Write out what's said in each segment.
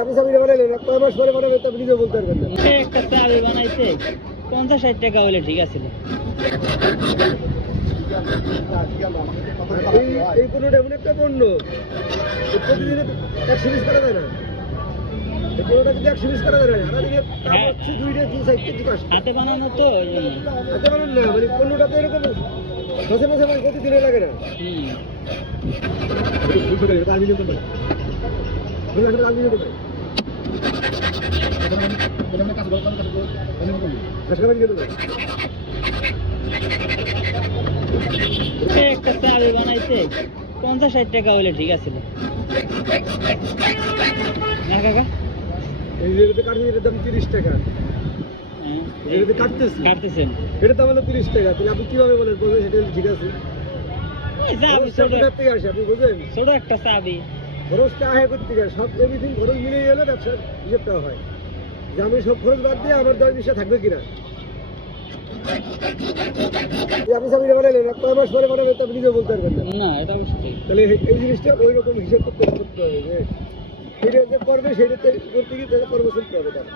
আপনি চাবি বানাইলেন, এক মাস পরে বানাবেন, তবে নিজে বলতে পারবেন না। একটা চাবি বানাইছে 50-60 টাকা হলে ঠিক আছিল। এই পণ্যটা এমন একটা পণ্য, প্রতিদিনে 100 পিস করা যায় না। এই পণ্যটা কিন্তু 100 পিস করা যায় না। সারাদিনে দাম হচ্ছে 2টা 2-4 5টা। হাতে বানানো তো হাতে বানান না, মানে পণ্যটা তো এরকম মাঝে মাঝে মানে প্রতিদিনে লাগে না। আমি যেতে পারি, আমি যেতে পারি। একটা চাবি বানাইছে 50-60 টাকা হলে ঠিক আছিল না কাকা? এই যে কাটছি, এটার দাম 30 টাকা। এটা কাটতেছেন, এটার দাম হলো 30 টাকা। তাহলে আপনি কিভাবে বলেন সেটা ঠিক আছে? আপনি বুঝলেন, ছোট একটা চাবি খরচটা আয় করতে গেলে সব এভরিথিং খরচ মিলে গেলে ব্যবসার হিসেবটা হয় যে আমি সব খরচ বাদ দিয়ে আমার 10-20 থাকবে কিনা। আপনি চাবিটা বানাইলেন, এক মাস পরে বানাবেন, তবে নিজে বলতে পারবেন না। না, এটা অবশ্যই। তাহলে এই জিনিসটা ওই রকম হিসেব করতে হবে যে সেটা যে করবে সেটাতে করতে গিয়ে তাহলে কর্ম চলতে হবে তার।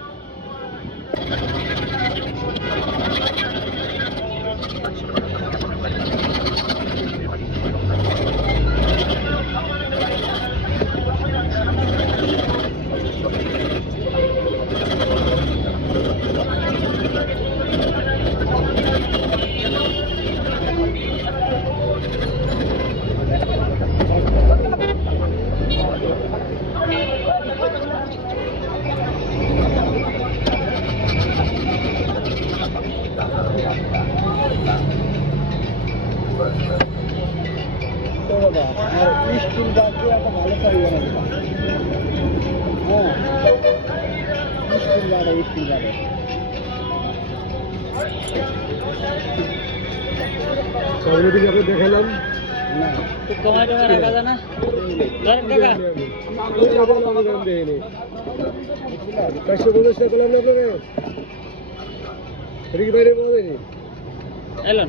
স্টিল বাদ দিয়ে একটা ভালো চাবি বানাবে। হ্যাঁ, স্টিল বাদে চাবিটি যখন দেখালাম না তো কমাই টাকা রাখা যায় না? 1000 টাকা 550 টাকা করলাম না আপনাকে, এটা কি বাইরে পাওয়া যায়নি? এলেন